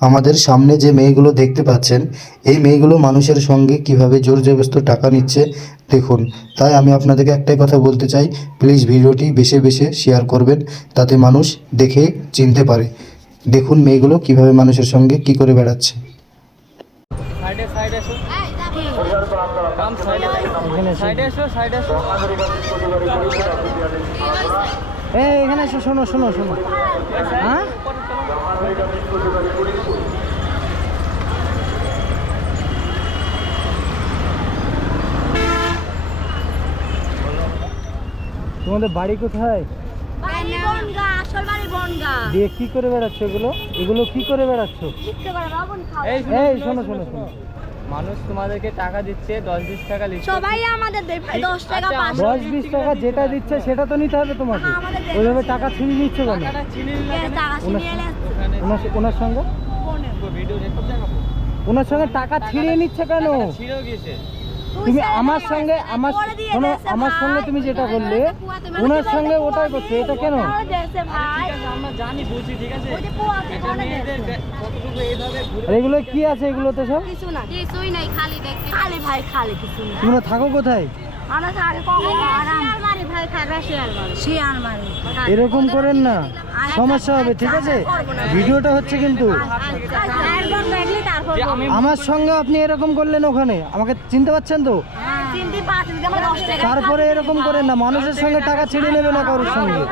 আমাদের সামনে যে মেয়েগুলো দেখতে পাচ্ছেন, এই মেয়েগুলো মানুষের সঙ্গে কিভাবে জোর জবরদস্ত টাকা নিচ্ছে দেখুন। তাই আমি আপনাদেরকে একটাই কথা বলতে চাই, প্লিজ ভিডিওটি বেশি বেশি শেয়ার করবেন, তাতে মানুষ দেখে চিনতে পারে। দেখুন মেয়েগুলো কিভাবে মানুষের সঙ্গে কি করে বেড়াচ্ছে। এখানে এসো, শোনো শোনো শোনো। হ্যাঁ তোমাদের বাড়ি কোথায়? দিয়ে কি করে বেড়াচ্ছ এগুলো? এগুলো কি করে বেড়াচ্ছ? এই শোনো শোনো শোনো, মানুষ তোমাদেরকে টাকা দিচ্ছে 10-20 টাকা লিখছে, সবাই আমাদের দেয় ভাই 10 টাকা 10-20 টাকা যেটা দিচ্ছে সেটা তো নিতে হবে তোমাকে। ওইভাবে টাকা ছিনিয়ে নিচ্ছ কেন? টাকাটা ছিনিয়ে নিলে কেন? টাকা ছিনিয়ে ওনার সঙ্গে ভিডিও রেকর্ড দেখাবো। ওনার সঙ্গে টাকা ছিনিয়ে নিচ্ছে কেন? ছিঁড়েও গিয়েছে। তুমি আমার সঙ্গে শোনো, আমার সঙ্গে তুমি যেটা করলে ওনার সঙ্গে ওটাই করছো, এটা কেন? ভাই আমরা জানি বুঝি, ঠিক আছে, ওই যে পোয়াতে এটা কোনে মেয়েদের কতটুকু এইভাবে ঘুরে। আর এগুলো কি আছে এগুলোতে সব? কিছু না, কিছুই নাই, খালি দেখতে, খালি ভাই খালি কিছু না। তোমরা থাকো কোথায়? আমরা থাকে কখন আরাম মারি ভাই, খাগা শেয়ার মারি এরকম করেন না, সমস্যা হবে, ঠিক আছে? ভিডিওটা হচ্ছে কিন্তু। একবার দেখলি তারপর আমার সঙ্গে আপনি এরকম করলেন, ওখানে আমাকে চিনতে পারছেন তো? চিনতে পারছেন যে আমরা 10 টাকা তারপরে এরকম করেন না, মানুষের সঙ্গে টাকা ছিঁড়ে নেবে না কারোর সঙ্গে,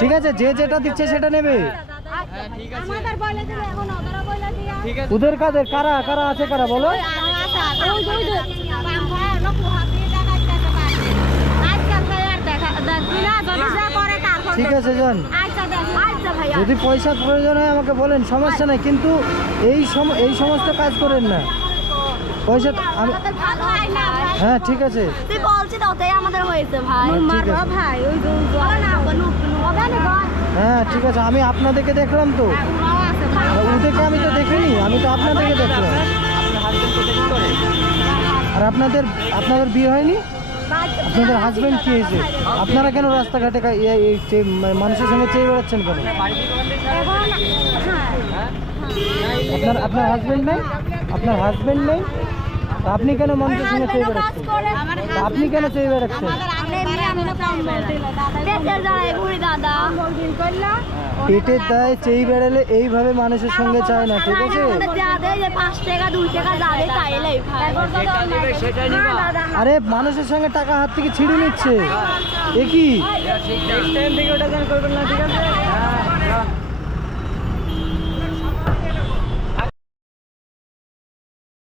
ঠিক আছে? যে যেটা দিচ্ছে সেটা নেবে। আমাদের বলে দিলে এখন ওদেরও বলে দিয়া ঠিক আছে, ওদের কাদের কারা কারা আছে কারা বলো? ঠিক আছে যান, যদি পয়সার প্রয়োজন হয় আমাকে বলেন, সমস্যা নাই, কিন্তু এই সমস্ত কাজ করেন না। পয়সা আমি হ্যাঁ ঠিক আছে, তুই বলছি তো ওটাই আমাদের হয়েছে ভাই। ঠিক আছে। ভাই ওই না হ্যাঁ ঠিক আছে, আমি আপনাদেরকে দেখলাম তো, ওদেরকে আমি তো দেখিনি, আমি তো আপনাদেরকে দেখলাম। আর আপনাদের বিয়ে হয়নি? আপনাদের হাজবেন্ড কি হয়েছে? আপনারা কেন রাস্তাঘাটে মানুষের সঙ্গে চেয়ে বেড়াচ্ছেন কেন? আপনার হাজবেন্ড নেই? আপনার হাজবেন্ড নেই? আপনি কেন মানুষের সঙ্গে চেয়ে বেড়াচ্ছেন? আপনি কেন চেয়ে বেড়াচ্ছেন? পেটের দায়ে চেয়ে বেড়ালে এইভাবে মানুষের সঙ্গে চায় না, ঠিক আছে? 5 টাকা 2 টাকা যাবে চাইলে আরে মানুষের সঙ্গে টাকা হাত থেকে ছিঁড়ে নিচ্ছে, এ কি? নেক্সট টাইম থেকে ওটা যেন করবেন না, ঠিক আছে?